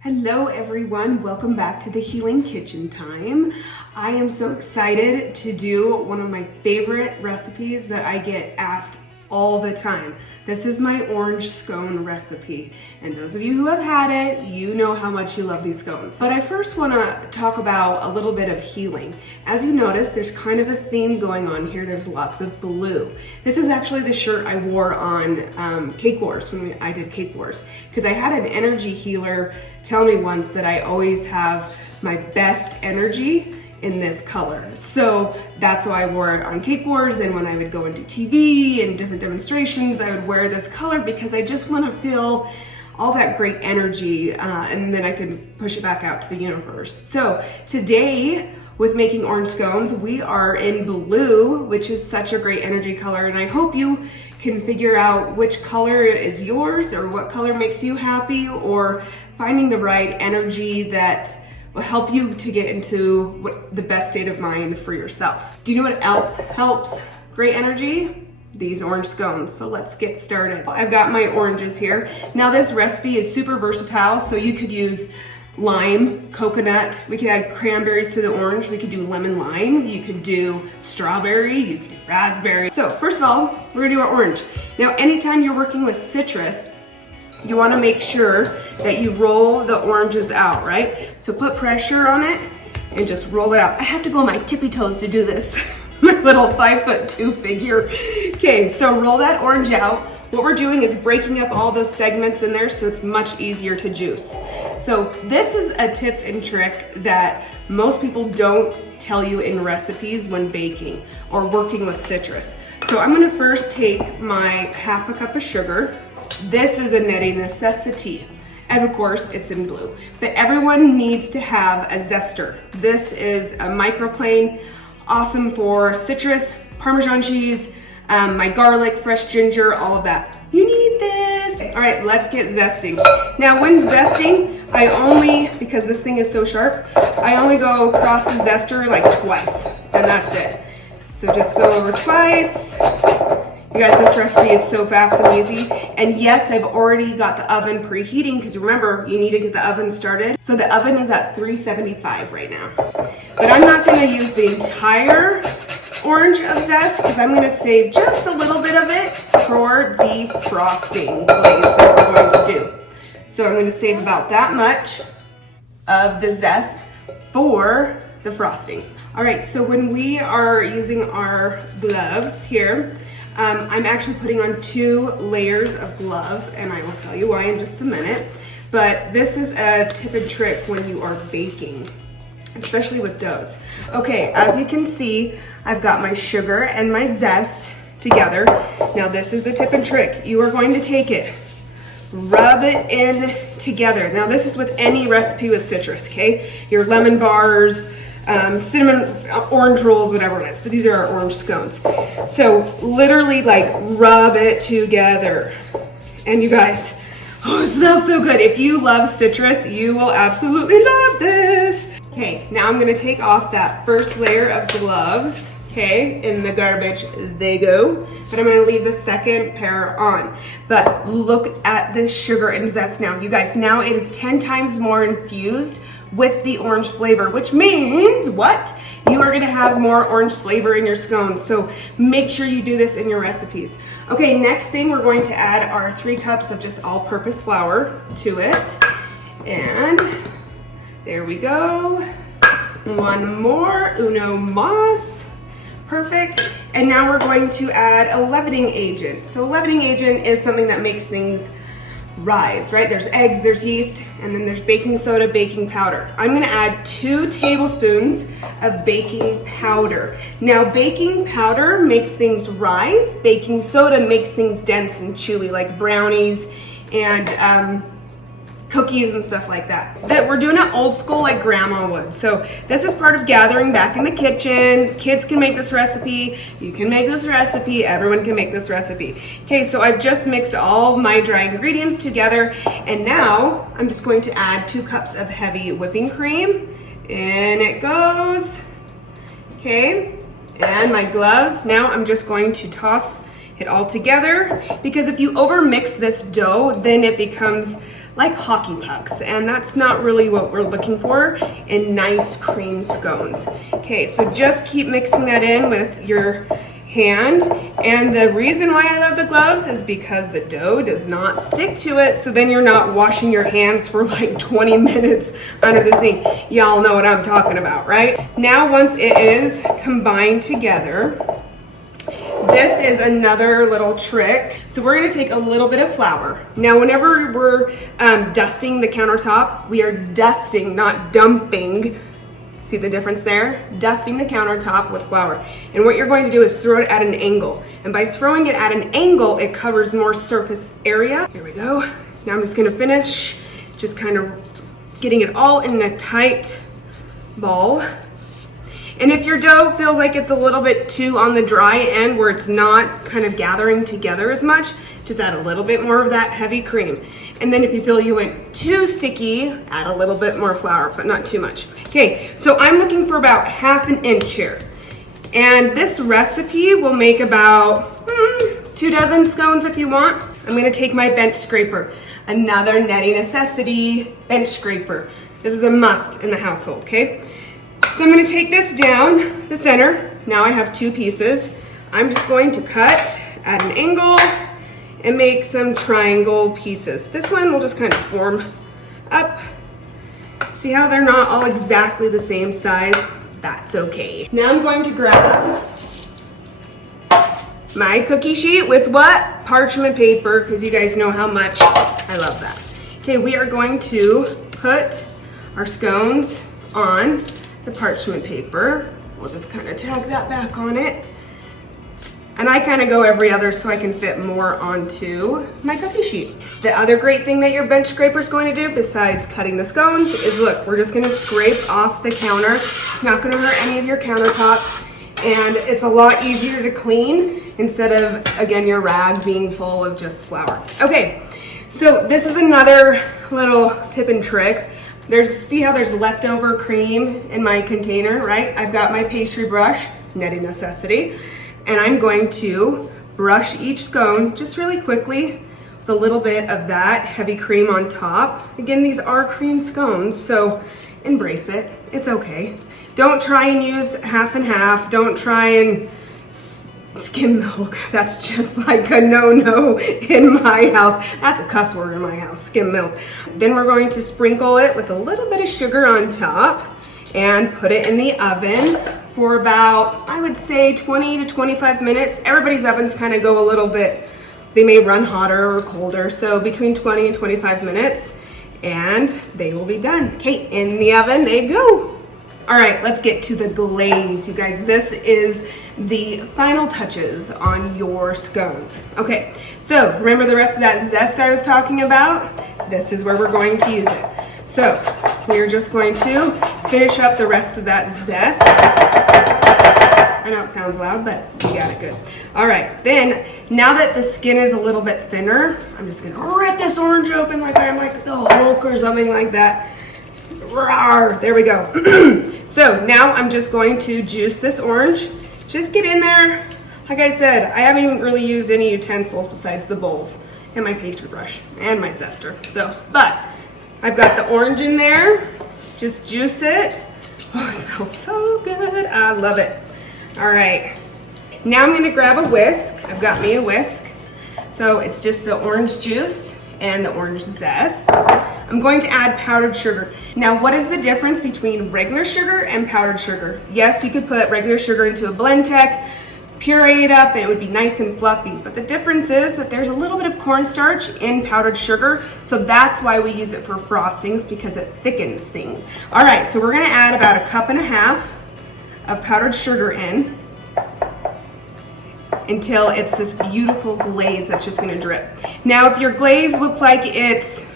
Hello everyone, welcome back to the Healing Kitchen Time. I am so excited to do one of my favorite recipes that I get asked all the time. This is my orange scone recipe, and those of you who have had it, you know how much you love these scones. But I first want to talk about a little bit of healing. As you notice, there's kind of a theme going on here. There's lots of blue. This is actually the shirt I wore on Cake Wars, when I did Cake Wars, because I had an energy healer tell me once that I always have my best energy in this color. So that's why I wore it on Cake Wars, and when I would go and do TV and different demonstrations, I would wear this color because I just want to feel all that great energy and then I can push it back out to the universe. So today, with making orange scones, we are in blue, which is such a great energy color, and I hope you can figure out which color is yours or what color makes you happy, or finding the right energy that will help you to get into the best state of mind for yourself. Do you know what else helps great energy? These orange scones. So let's get started. I've got my oranges here. Now this recipe is super versatile, so you could use lime, coconut, we could add cranberries to the orange, we could do lemon lime, you could do strawberry, you could do raspberry. So first of all, we're gonna do our orange. Now anytime you're working with citrus, you want to make sure that you roll the oranges out, right? So put pressure on it and just roll it out. I have to go on my tippy toes to do this. My little 5'2" figure. Okay, so roll that orange out. What we're doing is breaking up all those segments in there so it's much easier to juice. So this is a tip and trick that most people don't tell you in recipes when baking or working with citrus. So I'm gonna first take my half a cup of sugar. This is a neti necessity, and of course it's in blue, but everyone needs to have a zester. This is a microplane, awesome for citrus, Parmesan cheese, my garlic, fresh ginger, all of that. You need this. All right, let's get zesting. Now when zesting, because this thing is so sharp, I only go across the zester like twice, and that's it. So just go over twice. You guys, this recipe is so fast and easy. And yes, I've already got the oven preheating, because remember, you need to get the oven started. So the oven is at 375 right now. But I'm not gonna use the entire orange of zest, because I'm gonna save just a little bit of it for the frosting glaze that we're going to do. So I'm gonna save about that much of the zest for the frosting. All right, so when we are using our gloves here, I'm actually putting on 2 layers of gloves, and I will tell you why in just a minute. But this is a tip and trick when you are baking, especially with doughs. Okay, as you can see, I've got my sugar and my zest together. Now this is the tip and trick. You are going to take it, rub it in together. Now this is with any recipe with citrus, okay? Your lemon bars, cinnamon, orange rolls, whatever it is, but these are our orange scones. So literally like rub it together. And you guys, oh, it smells so good. If you love citrus, you will absolutely love this. Okay, now I'm gonna take off that first layer of gloves. Okay, in the garbage they go. But I'm gonna leave the second pair on. But look at this sugar and zest now. You guys, now it is 10 times more infused with the orange flavor, which means what? You are gonna have more orange flavor in your scones. So make sure you do this in your recipes. Okay, next thing, we're going to add our 3 cups of just all-purpose flour to it. And there we go. One more, uno mas. Perfect. And now we're going to add a leavening agent. So leavening agent is something that makes things rise, right? There's eggs, there's yeast, and then there's baking soda, baking powder. I'm gonna add 2 tablespoons of baking powder. Now baking powder makes things rise. Baking soda makes things dense and chewy, like brownies and cookies and stuff like that. We're doing it old school like grandma would. So this is part of gathering back in the kitchen. Kids can make this recipe. You can make this recipe. Everyone can make this recipe. Okay, so I've just mixed all my dry ingredients together, and now I'm just going to add 2 cups of heavy whipping cream. In it goes. Okay, and my gloves. Now I'm just going to toss it all together, because if you over mix this dough, then it becomes like hockey pucks, and that's not really what we're looking for in nice cream scones. Okay, so just keep mixing that in with your hand, and the reason why I love the gloves is because the dough does not stick to it, so then you're not washing your hands for like 20 minutes under the sink. Y'all know what I'm talking about, right? Now once it is combined together, this is another little trick. So we're gonna take a little bit of flour. Now whenever we're dusting the countertop, we are dusting, not dumping. See the difference there? Dusting the countertop with flour. And what you're going to do is throw it at an angle. And by throwing it at an angle, it covers more surface area. Here we go. Now I'm just gonna finish just kind of getting it all in a tight ball. And if your dough feels like it's a little bit too on the dry end where it's not kind of gathering together as much, just add a little bit more of that heavy cream. And then if you feel you went too sticky, add a little bit more flour, but not too much. Okay, so I'm looking for about 1/2 inch here. And this recipe will make about 2 dozen scones if you want. I'm gonna take my bench scraper, another netty necessity bench scraper. This is a must in the household, okay? So I'm gonna take this down the center. Now I have 2 pieces. I'm just going to cut at an angle and make some triangle pieces. This one will just kind of form up. See how they're not all exactly the same size? That's okay. Now I'm going to grab my cookie sheet with what? Parchment paper, because you guys know how much I love that. Okay, we are going to put our scones on the parchment paper. We'll just kind of tag that back on it. And I kind of go every other so I can fit more onto my cookie sheet. The other great thing that your bench scraper is going to do besides cutting the scones is look, we're just gonna scrape off the counter. It's not gonna hurt any of your countertops, and it's a lot easier to clean instead of, again, your rag being full of just flour. Okay, so this is another little tip and trick. See how there's leftover cream in my container, right? I've got my pastry brush, netty necessity, and I'm going to brush each scone just really quickly with a little bit of that heavy cream on top. Again, these are cream scones, so embrace it. It's okay. Don't try and use half and half. Don't try and skim milk. That's just like a no-no in my house. That's a cuss word in my house, skim milk. Then we're going to sprinkle it with a little bit of sugar on top and put it in the oven for about, I would say 20 to 25 minutes. Everybody's ovens kind of go a little bit, they may run hotter or colder, so between 20 and 25 minutes and they will be done. Okay, in the oven they go. All right, let's get to the glaze, you guys. This is the final touches on your scones. Okay, so remember the rest of that zest I was talking about? This is where we're going to use it. So we're just going to finish up the rest of that zest. I know it sounds loud, but you got it good. All right, then now that the skin is a little bit thinner, I'm just gonna rip this orange open like I'm like the Hulk or something like that. Rawr, there we go. So now I'm just going to juice this orange. Just get in there. Like I said, I haven't even really used any utensils besides the bowls and my pastry brush and my zester. So, but I've got the orange in there. Just juice it. Oh, it smells so good. I love it. All right. Now I'm gonna grab a whisk. I've got me a whisk. So it's just the orange juice and the orange zest. I'm going to add powdered sugar. Now, what is the difference between regular sugar and powdered sugar? Yes, you could put regular sugar into a blend tech, puree it up, and it would be nice and fluffy. But the difference is that there's a little bit of cornstarch in powdered sugar, so that's why we use it for frostings, because it thickens things. All right, so we're gonna add about 1.5 cups of powdered sugar in until it's this beautiful glaze that's just gonna drip. Now, if your glaze looks like it's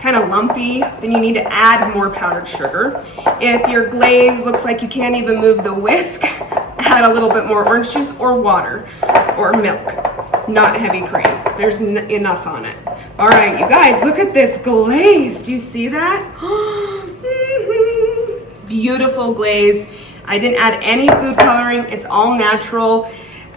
kind of lumpy, then you need to add more powdered sugar. If your glaze looks like you can't even move the whisk, add a little bit more orange juice or water or milk, not heavy cream. There's enough on it. All right, you guys, look at this glaze. Do you see that? Beautiful glaze. I didn't add any food coloring. It's all natural.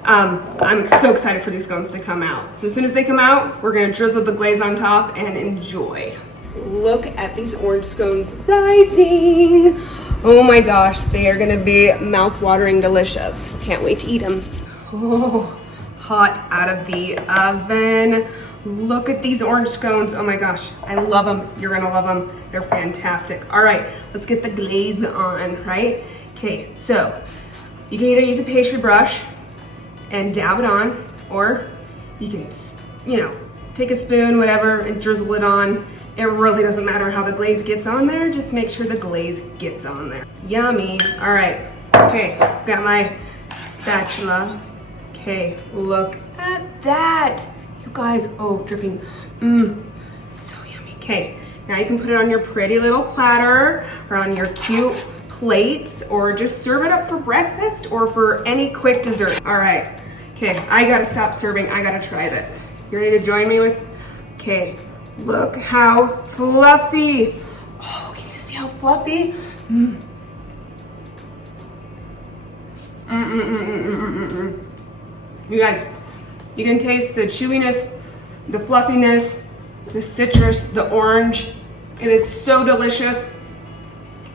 I'm so excited for these scones to come out. So as soon as they come out, we're gonna drizzle the glaze on top and enjoy. Look at these orange scones rising. Oh my gosh, they are gonna be mouth-watering delicious. Can't wait to eat them. Oh, hot out of the oven. Look at these orange scones. Oh my gosh, I love them. You're gonna love them. They're fantastic. All right, let's get the glaze on, right? Okay, so you can either use a pastry brush and dab it on, or you can, take a spoon, whatever, and drizzle it on. It really doesn't matter how the glaze gets on there, just make sure the glaze gets on there. Yummy. All right, okay, got my spatula. Okay, look at that. You guys, oh, dripping, so yummy. Okay, now you can put it on your pretty little platter or on your cute plates, or just serve it up for breakfast or for any quick dessert. All right, okay, I gotta stop serving. I gotta try this. You ready to join me with? Okay, look how fluffy. Oh, can you see how fluffy? You guys, you can taste the chewiness, the fluffiness, the citrus, the orange. It is so delicious.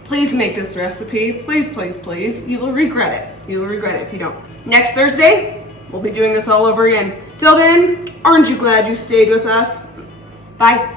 Please make this recipe. Please, please, please. You will regret it. You will regret it if you don't. Next Thursday, we'll be doing this all over again. Till then, aren't you glad you stayed with us? Bye.